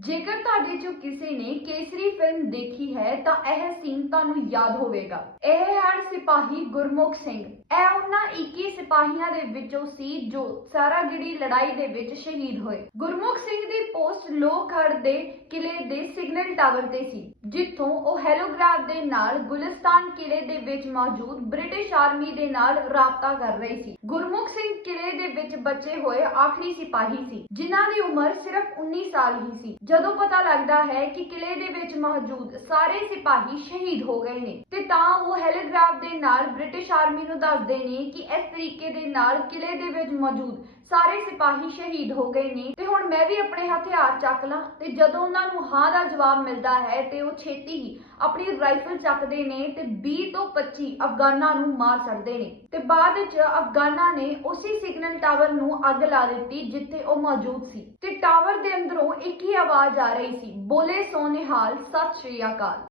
ਜੇਕਰ ਤੁਹਾਡੇ ਚੋਂ ਕਿਸੇ ਨੇ ਕੇਸਰੀ ਫਿਲਮ ਦੇਖੀ ਹੈ, ਤਾਂ ਇਹ ਸੀਨ ਤੁਹਾਨੂੰ ਯਾਦ ਹੋਵੇਗਾ। ਇਹ ਹਨ ਸਿਪਾਹੀ ਗੁਰਮੁਖ ਸਿੰਘ। ਇਹ ਉਹਨਾਂ 21 ਸਿਪਾਹੀਆਂ ਦੇ ਵਿੱਚੋਂ ਸੀ ਜੋ ਸਾਰਾਗਿੜੀ ਲੜਾਈ ਦੇ ਵਿੱਚ ਸ਼ਹੀਦ ਹੋਏ। ਗੁਰਮੁਖ ਸਿੰਘ ਦੀ ਪੋਸਟ ਲੋਹਗੜ੍ਹ ਦੇ ਕਿਲੇ ਦੇ ਸਿਗਨਲ ਟਾਵਰ ਤੇ ਸੀ, ਜਿੱਥੋਂ ਉਹ ਹੈਲੋਗ੍ਰਾਫ ਦੇ ਨਾਲ ਗੁਲਿਸਤਾਨ ਕਿਲੇ ਦੇ ਵਿੱਚ ਮੌਜੂਦ ਬ੍ਰਿਟਿਸ਼ ਆਰਮੀ ਦੇ ਨਾਲ ਰਾਬਤਾ ਕਰ ਰਹੀ ਸੀ। ਗੁਰਮੁਖ ਸਿੰਘ ਕਿਲੇ ਦੇ ਵਿੱਚ ਬਚੇ ਹੋਏ ਆਖਰੀ ਸਿਪਾਹੀ ਸੀ, ਜਿਨ੍ਹਾਂ ਦੀ ਉਮਰ ਸਿਰਫ 19 ਸਾਲ ਹੀ ਸੀ। ਜਦੋਂ ਪਤਾ ਲੱਗਦਾ ਹੈ ਕਿ ਕਿਲੇ ਦੇ ਵਿੱਚ ਮੌਜੂਦ ਸਾਰੇ ਸਿਪਾਹੀ ਸ਼ਹੀਦ ਹੋ ਗਏ ਨੇ, ਤੇ ਤਾਂ ਉਹ ਹੈਲੋਗ੍ਰਾਫ ਦੇ ਨਾਲ ਬ੍ਰਿਟਿਸ਼ ਆਰਮੀ ਨੂੰ ਦੱਸਦੇ ਨੇ ਕਿ ਇਸ ਤਰੀਕੇ ਦੇ ਨਾਲ ਕਿਲੇ ਦੇ ਵਿੱਚ ਮੌਜੂਦ ਸਾਰੇ ਸਿਪਾਹੀ ਸ਼ਹੀਦ ਹੋ ਗਏ ਨੇ। ਤੇ ਹੁਣ ਮੈਂ ਵੀ ਆਪਣੇ ਹਥਿਆਰ ਚੱਕ ਲਾਂ ਤੇ ਜਦੋਂ ਉਹਨਾਂ ਨੂੰ ਹਾਂ ਦਾ ਜਵਾਬ ਮਿਲਦਾ ਹੈ ਤੇ ਉਹ ਛੇਤੀ ਹੀ ਆਪਣੀ ਰਾਈਫਲ ਚੱਕਦੇ ਨੇ ਤੇ 20 ਤੋਂ 25 ਅਫਗਾਨਾਂ ਨੂੰ ਮਾਰ ਛੱਡਦੇ ਨੇ। ਤੇ ਬਾਅਦ ਵਿੱਚ ਅਫਗਾਨਾਂ ਨੇ ਉਸੇ ਸਿਗਨਲ ਟਾਵਰ ਨੂੰ ਅੱਗ ਲਾ ਦਿੱਤੀ ਜਿੱਥੇ ਉਹ ਮੌਜੂਦ ਸੀ। ਤੇ ਟਾਵਰ ਦੇ ਅੰਦਰੋਂ ਇੱਕ ਹੀ ਆਵਾਜ਼ ਆ ਰਹੀ ਸੀ, ਬੋਲੇ ਸੋਨੇਹਾਲ, ਸਤਿ ਸ਼੍ਰੀ ਅਕਾਲ।